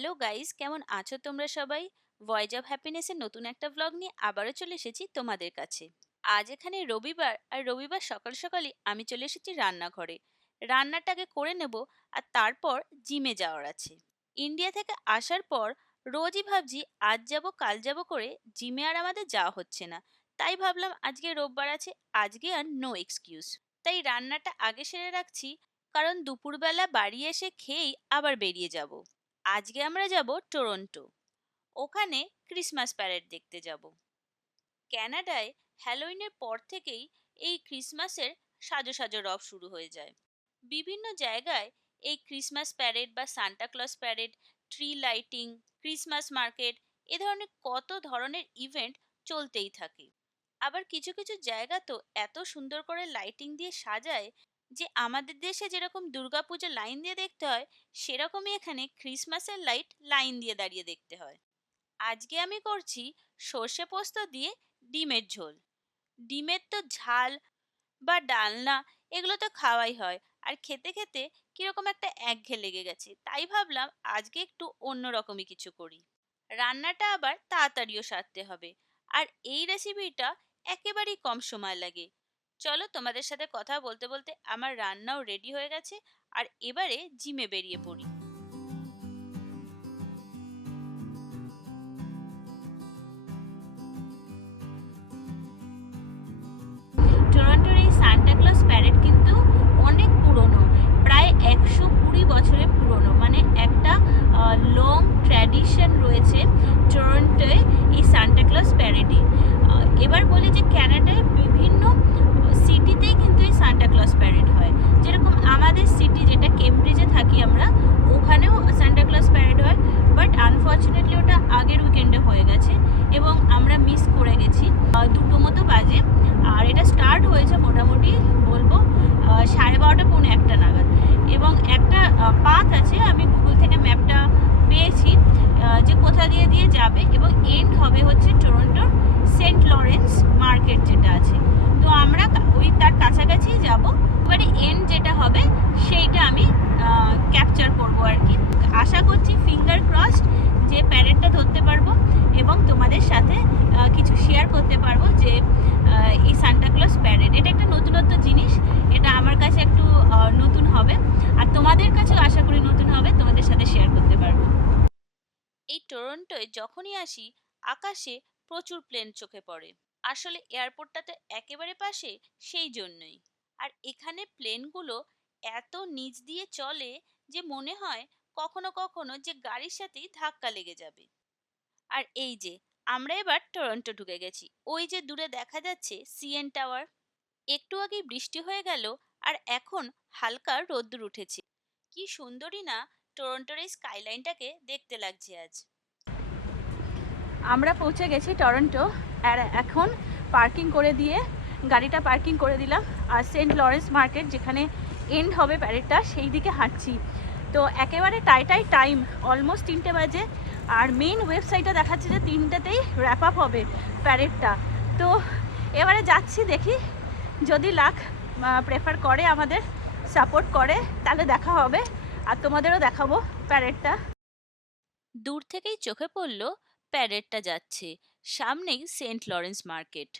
Hello guys, কেমন আছো তোমরা সবাই? ভয়েজ অফ হ্যাপিনেসের নতুন একটা ব্লগ নিয়ে আবারও চলে এসেছি তোমাদের কাছে। আজ এখানে রবিবার, আর রবিবার সকাল সকালই আমি চলে এসেছি রান্নাঘরে। রান্নাটাকে করে নেব, আর তারপর জিমে যাওয়ার আছে। ইন্ডিয়া থেকে আসার পর রোজই ভাবছি আজ যাব কাল যাব করে জিমে আর আমাদের যাওয়া হচ্ছে না। তাই ভাবলাম আজকে রোববার আছে, আজকে আর নো এক্সকিউজ। তাই রান্নাটা আগে সেরে রাখছি, কারণ দুপুরবেলা বাড়ি এসে খেয়েই আবার বেরিয়ে যাব। আজকে আমরা যাব টরন্টো। ওখানে ক্রিসমাস প্যারেড দেখতে যাব। কানাডায় হ্যালোইনের পর থেকেই এই ক্রিসমাসের সাজো সাজো রব শুরু হয়ে যায়। বিভিন্ন জায়গায় এই ক্রিসমাস প্যারেড বা Santa Claus parade, tree lighting, Christmas market, এ ধরনের কত ধরনের ইভেন্ট চলতেই থাকে। আবার কিছু কিছু জায়গা তো এত সুন্দর করে লাইটিং দিয়ে সাজায় যে আমাদের দেশে যেরকম দুর্গাপূজা লাইন দিয়ে দেখতে হয়, সেরকমই এখানে ক্রিসমাসের লাইট লাইন দিয়ে দাঁড়িয়ে দেখতে হয়। আজকে আমি করছি সর্ষে পোস্ত দিয়ে ডিমের ঝোল। ডিমের তো ঝাল বা ডালনা, এগুলো তো খাওয়াই হয়। আর খেতে খেতে কিরকম একটা একঘেয়ে লেগে গেছে, তাই ভাবলাম আজকে একটু অন্যরকমই কিছু করি। রান্নাটা আবার তাড়াতাড়িও সারতে হবে, আর এই রেসিপিটা একেবারেই কম সময় লাগে। চলো, তোমাদের সাথে কথা বলতে বলতে আমার রান্নাও রেডি হয়ে গেছে, আর এবারে জিমে বেরিয়ে পড়ি। টরন্টোর এই সান্টা ক্লজ প্যারেড কিন্তু অনেক পুরনো, প্রায় 120 বছরের পুরনো, মানে একটা লং ট্র্যাডিশন রয়েছে টরন্টোয় এই সান্টা ক্লজ প্যারেডে। এবার বলি যে কানাডায় বিভিন্ন সিটিতেই কিন্তু এই সান্টা ক্লজ প্যারেড হয়। যেরকম আমাদের সিটি, যেটা কেমব্রিজে থাকি আমরা, ওখানেও সান্টা ক্লজ প্যারেড হয়। বাট আনফর্চুনেটলি ওটা আগের উইকেন্ডে হয়ে গেছে এবং আমরা মিস করে গেছি। 2টো মতো বাজে, আর এটা স্টার্ট হয়েছে মোটামুটি বলবো 12:30 পৌনে 1টা নাগাদ। এবং একটা পাথ আছে, আমি গুগল থেকে ম্যাপটা পেয়েছি যে কোথা দিয়ে দিয়ে যাবে, এবং এন্ড হবে হচ্ছে টরন্টোর সেন্ট লরেন্স মার্কেট যেটা আছে। তো আমরা ওই তার কাছাকাছি যাব। এবারে এন্ড যেটা হবে সেইটা আমি ক্যাপচার করবো আর কি। আশা করছি, ফিঙ্গার ক্রসড, যে প্যারেডটা ধরতে পারবো এবং তোমাদের সাথে কিছু শেয়ার করতে পারবো যে এই সান্টা ক্লজ প্যারেড, এটা একটা নতুনত্ব জিনিস। এটা আমার কাছে একটু নতুন হবে, আর তোমাদের কাছেও আশা করি নতুন হবে, তোমাদের সাথে শেয়ার করতে পারবো। এই টরন্টোয় যখনই আসি, আকাশে প্রচুর প্লেন চোখে পড়ে। আসলে এয়ারপোর্টটা তো একেবারে পাশে, সেই জন্যই। আর এখানে প্লেনগুলো এত নিচ দিয়ে চলে যে মনে হয় কখনো কখনো যে গাড়ির সাথেই ধাক্কা লেগে যাবে। আর এই যে আমরা এবার টরন্টো ঢুকে গেছি। ওই যে দূরে দেখা যাচ্ছে সিএন টাওয়ার। একটু আগেই বৃষ্টি হয়ে গেল, আর এখন হালকা রোদ্দুর উঠেছে। কি সুন্দরই না টরন্টোর এই স্কাইলাইনটাকে দেখতে লাগছে আজ। আমরা পৌঁছে গেছি টরন্টো, আর এখন পার্কিং করে দিয়ে গাড়িটা পার্কিং করে দিলাম, আর সেন্ট লরেন্স মার্কেট যেখানে এন্ড হবে প্যারেডটা, সেই দিকে হাঁটছি। তো একেবারে টাই টাইম, অলমোস্ট 3টে বাজে, আর মেইন ওয়েবসাইটে দেখাচ্ছে যে 3টেতেই র্যাপ আপ হবে প্যারেডটা। তো এবারে যাচ্ছি, দেখি যদি লাক প্রেফার করে, আমাদের সাপোর্ট করে, তাহলে দেখা হবে, আর তোমাদেরও দেখাবো প্যারেডটা। দূর থেকেই চোখে পড়ল প্যারেডটা যাচ্ছে, সামনেই সেন্ট লরেন্স মার্কেট।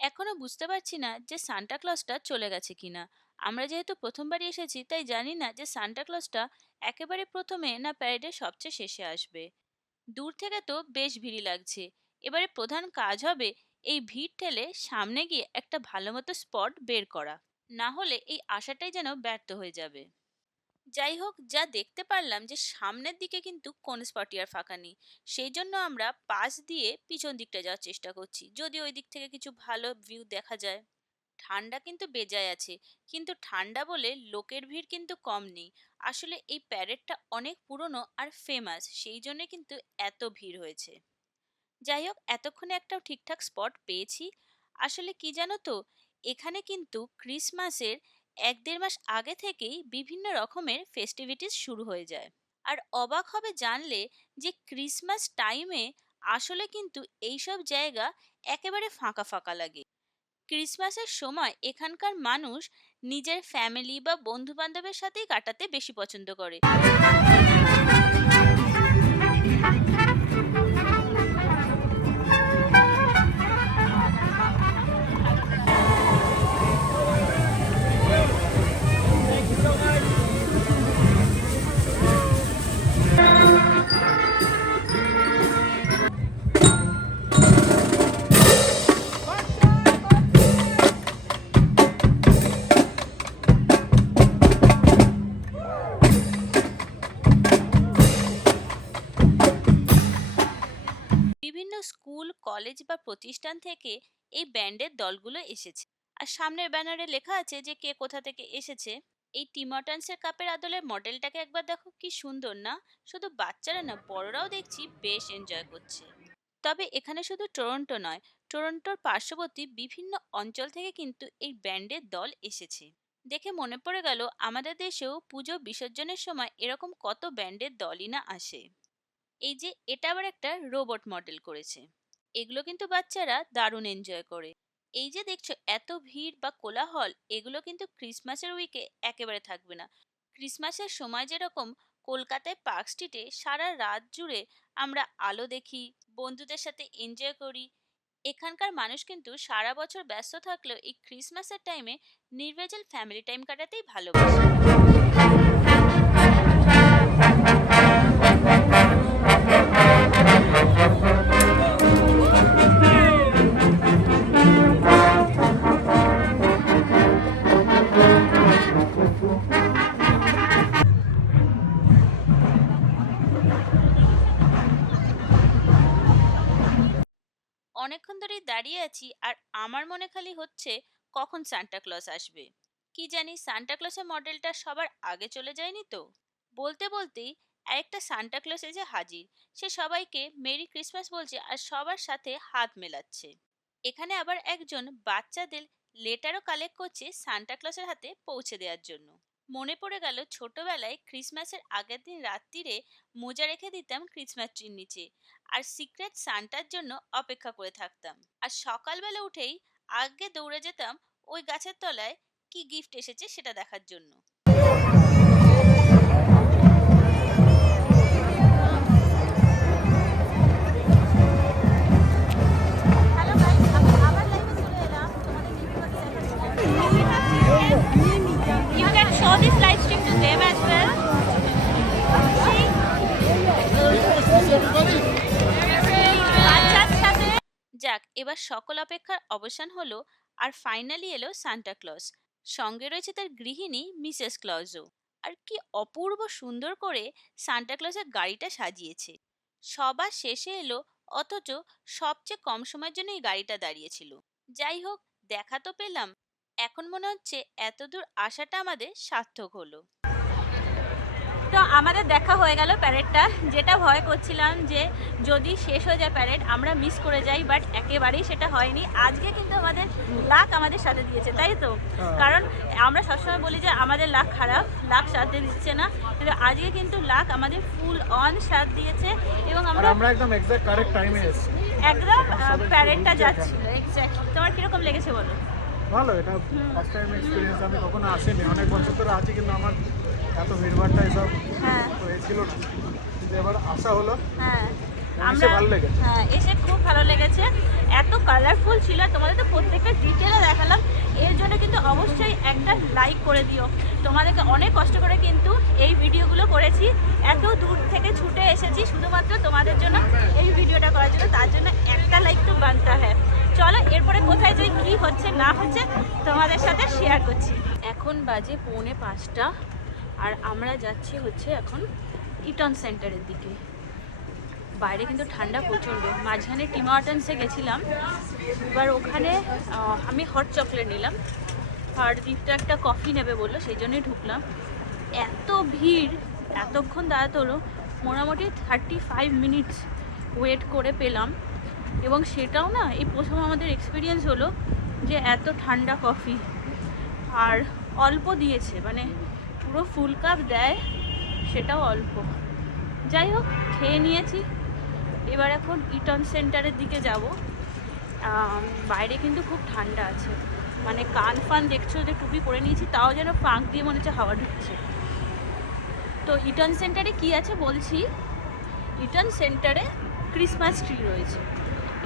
এখনো বুঝতে পারছি না যে সান্টা ক্লজটা চলে গেছে কিনা। আমরা যেহেতু প্রথমবারই এসেছি, তাই জানি না যে সান্টা ক্লজটা একেবারে প্রথমে না প্যারেডের সবচেয়ে শেষে আসবে। দূর থেকে তো বেশ ভিড়ই লাগছে। এবারে প্রধান কাজ হবে এই ভিড় ঠেলে সামনে গিয়ে একটা ভালো মতো স্পট বের করা, না হলে এই আশাটাই যেন ব্যর্থ হয়ে যাবে। যাই হোক, যা দেখতে পারলাম যে সামনের দিকে কিন্তু কোন স্পটই আর ফাঁকা নেই। সেই জন্য আমরা পাশ দিয়ে পিছন দিকটা যাওয়ার চেষ্টা করছি, যদি ওই দিক থেকে কিছু ভালো ভিউ দেখা যায়। ঠান্ডা কিন্তু বেজায় আছে, কিন্তু ঠান্ডা বলে লোকের ভিড় কিন্তু কম নেই। আসলে এই প্যারেডটা অনেক পুরনো আর ফেমাস, সেই জন্য কিন্তু এত ভিড় হয়েছে। যাই হোক, এতক্ষণে একটা ঠিকঠাক স্পট পেয়েছি। আসলে কি জানো তো, এখানে কিন্তু ক্রিসমাসের 1-1.5 মাস আগে থেকেই বিভিন্ন রকমের ফেস্টিভিটিস শুরু হয়ে যায়। আর অবাক হবে জানলে যে ক্রিসমাস টাইমে আসলে কিন্তু এইসব জায়গা একেবারে ফাঁকা ফাঁকা লাগে। ক্রিসমাসের সময় এখানকার মানুষ নিজের ফ্যামিলি বা বন্ধু বান্ধবের সাথেই কাটাতে বেশি পছন্দ করে। কলেজ বা প্রতিষ্ঠান থেকে এই ব্যান্ডের দলগুলো এসেছে। আর সামনের ব্যানারে লেখা আছে যে কে কোথা থেকে এসেছে। এই টিম হর্টনসের কাপের আদলের মডেলটাকে একবার দেখো, কি সুন্দর না? শুধু বাচ্চারা না, বড়রাও দেখছি বেশ এনজয় করছে। তবে এখানে শুধু টরন্টো নয়, টরন্টোর পার্শ্ববর্তী বিভিন্ন অঞ্চল থেকে কিন্তু এই ব্যান্ডের দল এসেছে। দেখে মনে পড়ে গেল আমাদের দেশেও পুজো বিসর্জনের সময় এরকম কত ব্যান্ডের দলই না আসে। এই যে এটা আবার একটা রোবট মডেল করেছে, এগুলো কিন্তু বাচ্চারা দারুণ এনজয় করে। এই যে দেখছো এত ভিড় বা কোলাহল, এগুলো কিন্তু ক্রিসমাসের উইকে একেবারে থাকবে না। ক্রিসমাসের সময় যেরকম কলকাতায় পার্ক স্ট্রিটে সারা রাত জুড়ে আমরা আলো দেখি, বন্ধুদের সাথে এনজয় করি, এখানকার মানুষ কিন্তু সারা বছর ব্যস্ত থাকলেও এই ক্রিসমাসের টাইমে নির্ভেজাল ফ্যামিলি টাইম কাটাতেই ভালোবাসে। অনেকক্ষণ ধরেই দাঁড়িয়ে আছি আর আমার মনে খালি হচ্ছে কখন সান্টা ক্লজ আসবে। কি জানি সান্টা ক্লজের মডেলটা সবার আগে চলে যায়নি তো। বলতে বলতেই আরেকটা সান্টা ক্লজ এসে হাজির। সে সবাইকে মেরি ক্রিসমাস বলছে আর সবার সাথে হাত মেলাচ্ছে। এখানে আবার একজন বাচ্চাদের লেটারও কালেক্ট করছে সান্টা ক্লজের হাতে পৌঁছে দেওয়ার জন্য। মনে পড়ে গেল ছোটবেলায় ক্রিসমাসের আগের দিন রাত্রিরে মোজা রেখে দিতাম ক্রিসমাস ট্রির নিচে, আর সিক্রেট সান্টার জন্য অপেক্ষা করে থাকতাম। আর সকালবেলা উঠেই আগে দৌড়ে যেতাম ওই গাছের তলায় কি গিফট এসেছে সেটা দেখার জন্য। You can show this live stream to them as well. যাক, এবার সকল অপেক্ষার অবসান হলো আর ফাইনালি এলো সান্টা ক্লজ। সঙ্গে রয়েছে তার গৃহিণী মিসেস ক্লজও। আর কি অপূর্ব সুন্দর করে সান্টা ক্লজের গাড়িটা সাজিয়েছে। সবার শেষে এলো, অথচ সবচেয়ে কম সময়ের জন্য এই গাড়িটা দাঁড়িয়েছিল। যাই হোক, দেখা তো পেলাম। এখন মনে হচ্ছে এতদূর আসাটা আমাদের সার্থক হলো। তো আমাদের দেখা হয়ে গেল প্যারেডটা। যেটা ভয় করছিলাম যে যদি শেষ হয়ে যায় প্যারেড, আমরা মিস করে যাই, বাট একেবারেই সেটা হয়নি। আজকে কিন্তু আমাদের লাক আমাদের সাথে দিয়েছে, তাই তো? কারণ আমরা সবসময় বলি যে আমাদের লাক খারাপ, লাক সাথে দিচ্ছে না, কিন্তু আজকে কিন্তু লাক আমাদের ফুল অন সাথ দিয়েছে এবং আমরা একদম এক্সাক্ট কারেক্ট টাইমে এসেছি। একদম প্যারেডটা যাচ্ছিল এক্স্যাক্ট। তোমার কিরকম লেগেছে বলো? ভালো, এটা ফার্স্ট টাইম এক্সপেরিয়েন্স। আমি কখনো আসিনি, অনেক বছর ধরে আছি, কিন্তু আমার এত ভিড়ভাড়টা এসব হয়েছিল না, কিন্তু এবার আসা হলো। আমরা ভালো লেগেছে। এসে খুব ভালো লেগেছে। এত কালারফুল ছিল, তোমাদের তো প্রত্যেকটা ডিটেলে দেখালাম। এর জন্য কিন্তু অবশ্যই একটা লাইক করে দিও। তোমাদেরকে অনেক কষ্ট করে কিন্তু এই ভিডিওগুলো করেছি, এত দূর থেকে ছুটে এসেছি শুধুমাত্র তোমাদের জন্য এই ভিডিওটা করার জন্য। তার জন্য একটা লাইক তো বানতে হয়। চলো এরপরে কোথায় যাই, কী হচ্ছে না হচ্ছে তোমাদের সাথে শেয়ার করছি। এখন বাজে 4:45 আর আমরা যাচ্ছি হচ্ছে এখন ইটন সেন্টারের দিকে। বাইরে কিন্তু ঠান্ডা প্রচণ্ড। মাঝখানে টিম হর্টনসে গেছিলাম, এবার ওখানে আমি হট চকলেট নিলাম আর দীপটা একটা কফি নেবে বললো, সেই জন্যই ঢুকলাম। এত ভিড়, এতক্ষণ দাঁড়াতে হলো, মোটামুটি 35 মিনিটস ওয়েট করে পেলাম। এবং সেটাও না, এই প্রথম আমাদের এক্সপিরিয়েন্স হলো যে এত ঠান্ডা কফি, আর অল্প দিয়েছে, মানে পুরো ফুল কাপ দেয় সেটাও অল্প। যাই হোক, খেয়ে নিয়েছি। এবার এখন ইটন সেন্টারের দিকে যাব। বাইরে কিন্তু খুব ঠান্ডা আছে, মানে কান ফান দেখছো যে টুপি পরে নিয়েছি, তাও যেন ফাঁক দিয়ে মনে হচ্ছে হাওয়া ঢুকছে। তো ইটন সেন্টারে কি আছে বলছি। ইটন সেন্টারে ক্রিসমাস ট্রি রয়েছে।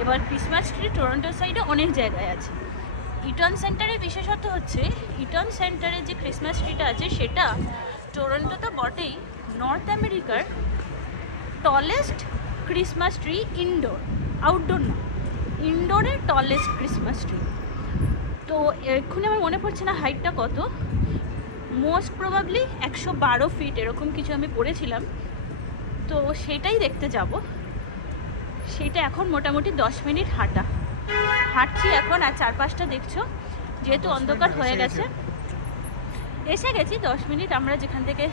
এবার ক্রিসমাস ট্রি টরন্টোর সাইডে অনেক জায়গায় আছে। ইটন সেন্টারের বিশেষত্ব হচ্ছে, ইটন সেন্টারে যে ক্রিসমাস ট্রিটা আছে সেটা টরন্টো তো বটেই, নর্থ আমেরিকার tallest Christmas tree indoor, outdoor না, ইনডোরের টলেস্ট ক্রিসমাস ট্রি। তো এক্ষুনি আমার মনে পড়ছে না হাইটটা কত, মোস্ট প্রবাবলি 112 ফিট এরকম কিছু আমি পড়েছিলাম। তো সেটাই দেখতে যাব। সেটা এখন মোটামুটি 10 মিনিট হাঁটছি এখন। আর চারপাশটা দেখছো, যেহেতু অন্ধকার হয়ে গেছে, এসে গেছি 10 মিনিট। আমরা যেখান থেকে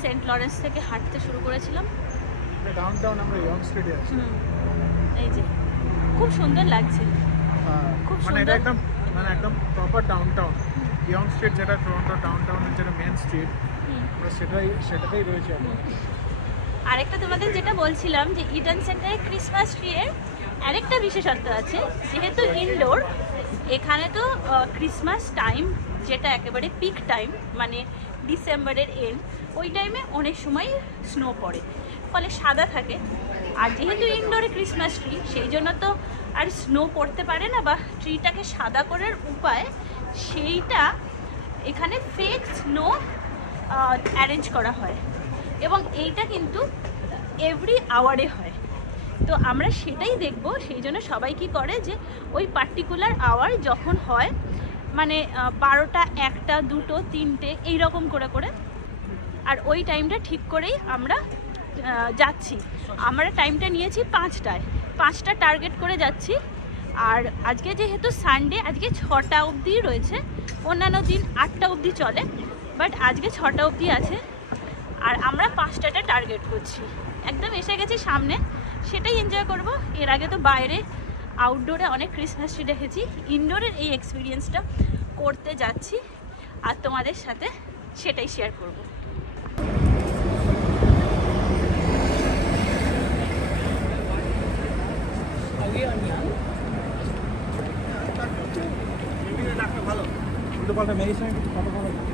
সেন্ট লরেন্স থেকে হাঁটতে শুরু করেছিলাম, ডাউনটাউন আমরা ইয়ং স্ট্রিটে আছি। এই যে খুব সুন্দর লাগছে, খুব মানে সুন্দর। এটা একদম প্রপার ডাউনটাউন ইয়ং স্ট্রিট, যেটা টরন্টো ডাউনটাউনের যেটা মেন স্ট্রিট, আমরা সেটাতেই রয়েছে এখন। আরেকটা তোমাদের যেটা বলছিলাম যে ইডেন সেন্টারে ক্রিসমাস ট্রি এর আরেকটা বিশেষত্ব আছে, যেহেতু ইনডোর, এখানে তো ক্রিসমাস টাইম যেটা একেবারে পিক টাইম, মানে ডিসেম্বরের এন্ড, ওই টাইমে অনেক সময় স্নো পড়ে, ফলে সাদা থাকে। আর যেহেতু ইনডোরে ক্রিসমাস ট্রি, সেই জন্য তো আর স্নো পড়তে পারে না, বা ট্রিটাকে সাদা করার উপায় সেইটা এখানে ফেক স্নো অ্যারেঞ্জ করা হয়, এবং এইটা কিন্তু এভরি আওয়ারে হয়। তো আমরা সেটাই দেখব, সেই জন্য সবাই কী করে যে ওই পার্টিকুলার আওয়ার যখন হয়, মানে 12টা, 1টা, 2টো, 3টে এইরকম করে করে, আর ওই টাইমটা ঠিক করেই আমরা যাচ্ছি। আমরা টাইমটা নিয়েছি 5টা টার্গেট করে যাচ্ছি। আর আজকে যেহেতু সানডে, আজকে 6টা অবধি রয়েছে, অন্যান্য দিন 8টা অবধি চলে, বাট আজকে 6টা অবধি আছে। আর আমরা 5টাটা টার্গেট করছি। একদম এসে গেছি সামনে, সেটাই এনজয় করব। এর আগে তো বাইরে আউটডোরে অনেক ক্রিসমাস ট্রি দেখেছি, ইনডোরের এই এক্সপিরিয়েন্সটা করতে যাচ্ছি, আর তোমাদের সাথে সেটাই শেয়ার করব। ভালো উল্টো পাল্টা মেডিসিন কিছু কথা বলা যায়।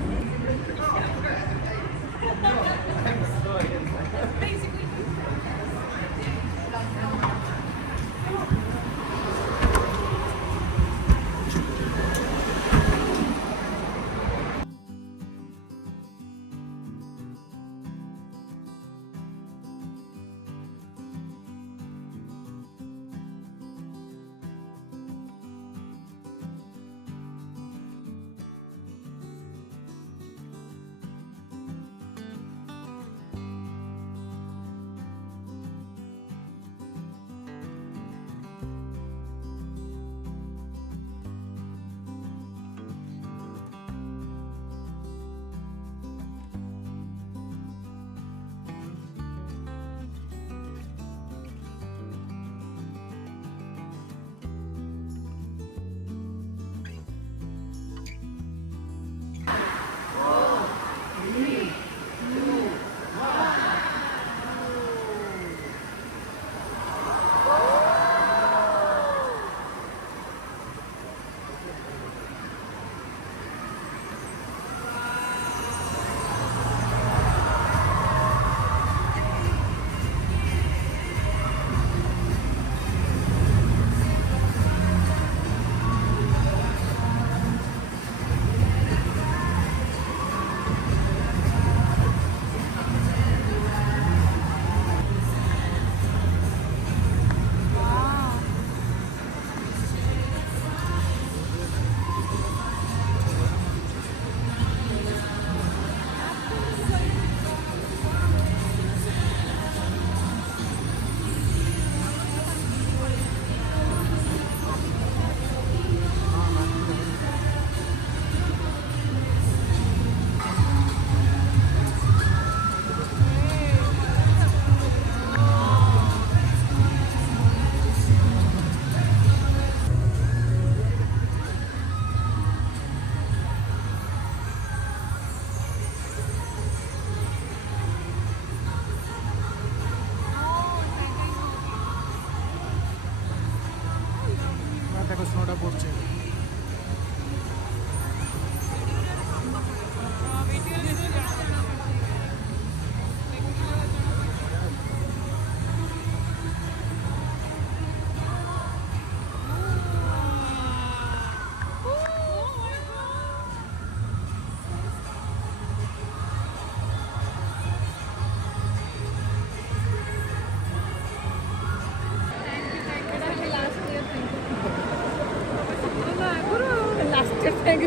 দেখো স্নোটা পড়ছে।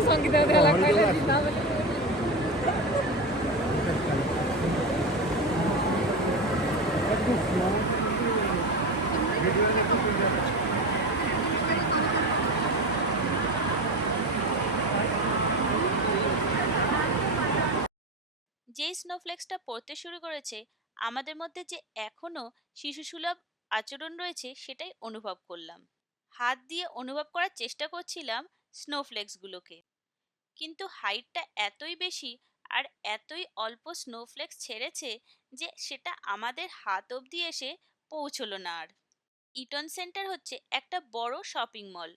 সঙ্গীতা পরিবারে খুব এনজয় করছি। যেই স্নোফ্লেক্সটা পড়তে শুরু করেছে আমাদের মধ্যে যে এখনো শিশুসুলভ আচরণ রয়েছে সেটাই অনুভব করলাম। হাত দিয়ে অনুভব করার চেষ্টা করছিলাম স্নোফ্লেক্সগুলোকে, কিন্তু হাইটটা এতই বেশি আর এতই অল্প স্নোফ্লেক্স ছেড়েছে যে সেটা আমাদের হাত অবধি এসে পৌঁছলো না আর। ইটন সেন্টার হচ্ছে একটা বড় শপিং মল।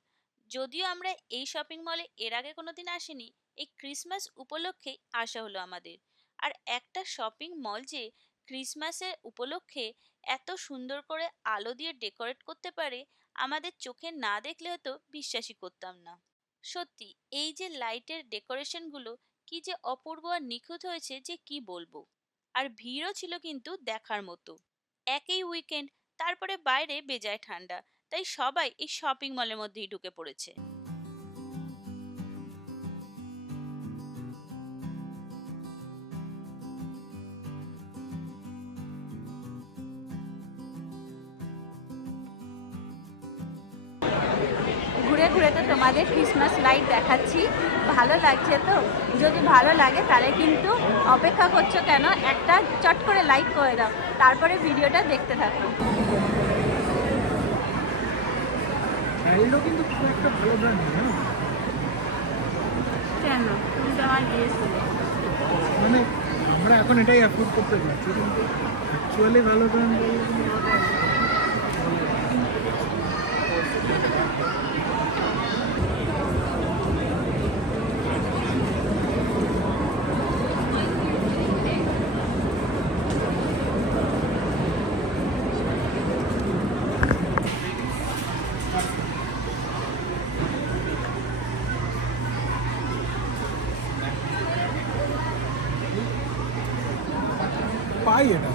যদিও আমরা এই শপিং মলে এর আগে কোনোদিন আসিনি, এই ক্রিসমাস উপলক্ষেই আসা হলো আমাদের। আর একটা শপিং মল যে ক্রিসমাসের উপলক্ষে এত সুন্দর করে আলো দিয়ে ডেকোরেট করতে পারে আমাদের চোখে না দেখলে হয়তো বিশ্বাসই করতাম না। সত্যি এই যে লাইটের ডেকোরেশনগুলো কি যে অপূর্ব আর নিখুঁত হয়েছে যে কি বলবো। আর ভিড়ও ছিল কিন্তু দেখার মতো। একই উইকেন্ড, তারপরে বাইরে বেজায় ঠান্ডা, তাই সবাই এই শপিং মলের মধ্যেই ঢুকে পড়েছে। ঘুরে ঘুরে তো তোমাদের ক্রিসমাস লাইট দেখাচ্ছি, ভালো লাগছে তো? যদি ভালো লাগে তাহলে কিন্তু অপেক্ষা করছো কেন, একটা চট করে লাইক করে দাও, তারপরে ভিডিওটা দেখতে থাকো। রাইডও কিন্তু খুব একটা ভালো ব্র্যান্ড নয়, কেন? তুমি তো আমার দিয়েছিলে। মানে আমরা এখন এটাই অ্যাফোর্ড করতে পারছি, কিন্তু অ্যাকচুয়ালি ভালো ব্র্যান্ড পাই এটা।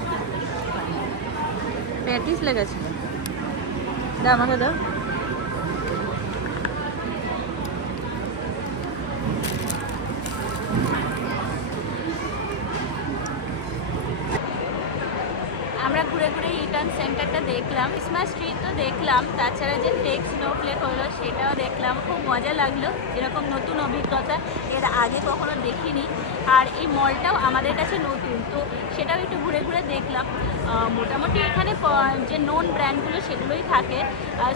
প্যাটিস লেগেছিল, দাও আমাকে দাও। আমরা ঘুরে ঘুরে ইটন সেন্টারটা দেখলাম, ক্রিসমাস ট্রি তো দেখলাম, তাছাড়া যে ফেক স্নোফ্লেক হলো সেটাও দেখলাম, খুব মজা লাগলো। এরকম নতুন অভিজ্ঞতা এর আগে কখনো দেখিনি। আর এই মলটাও আমাদের কাছে নতুন, তো সেটাও একটু ঘুরে ঘুরে দেখলাম। মোটামুটি এখানে যে নোন ব্র্যান্ডগুলো সেগুলোই থাকে,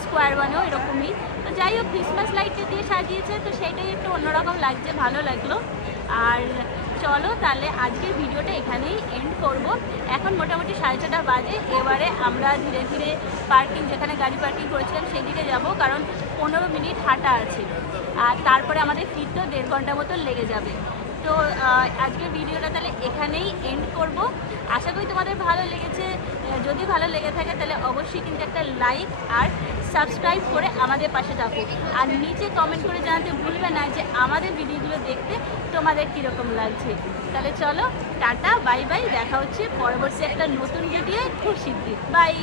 স্কোয়ার ওয়ানেও এরকমই। তো যাই হোক, ক্রিসমাস লাইটটা দিয়ে সাজিয়েছে তো সেটাই একটু অন্যরকম লাগছে, ভালো লাগলো। আর চলো তাহলে আজকের ভিডিওটা এখানেই এন্ড করব। এখন মোটামুটি 6:30 বাজে। এবারে আমরা ধীরে ধীরে পার্কিং, যেখানে গাড়ি পার্কিং করেছিলাম সেদিকে যাব, কারণ 15 মিনিট হাঁটা আছে, আর তারপরে আমাদের ফিরতেও 1.5 ঘন্টা মতো লেগে যাবে। তো আজকের ভিডিওটা তাহলে এখানেই এন্ড করব। আশা করি তোমাদের ভালো লেগেছে। যদি ভালো লেগে থাকে তাহলে অবশ্যই কিন্তু একটা লাইক আর সাবস্ক্রাইব করে আমাদের পাশে থাকো। আর নিচে কমেন্ট করে জানাতে ভুলবে না যে আমাদের ভিডিওগুলো দেখতে তোমাদের কীরকম লাগছে। তাহলে চলো, টাটা, বাই বাই, দেখা হচ্ছে পরবর্তী একটা নতুন ভিডিও খুব শীঘ্রই। বাই।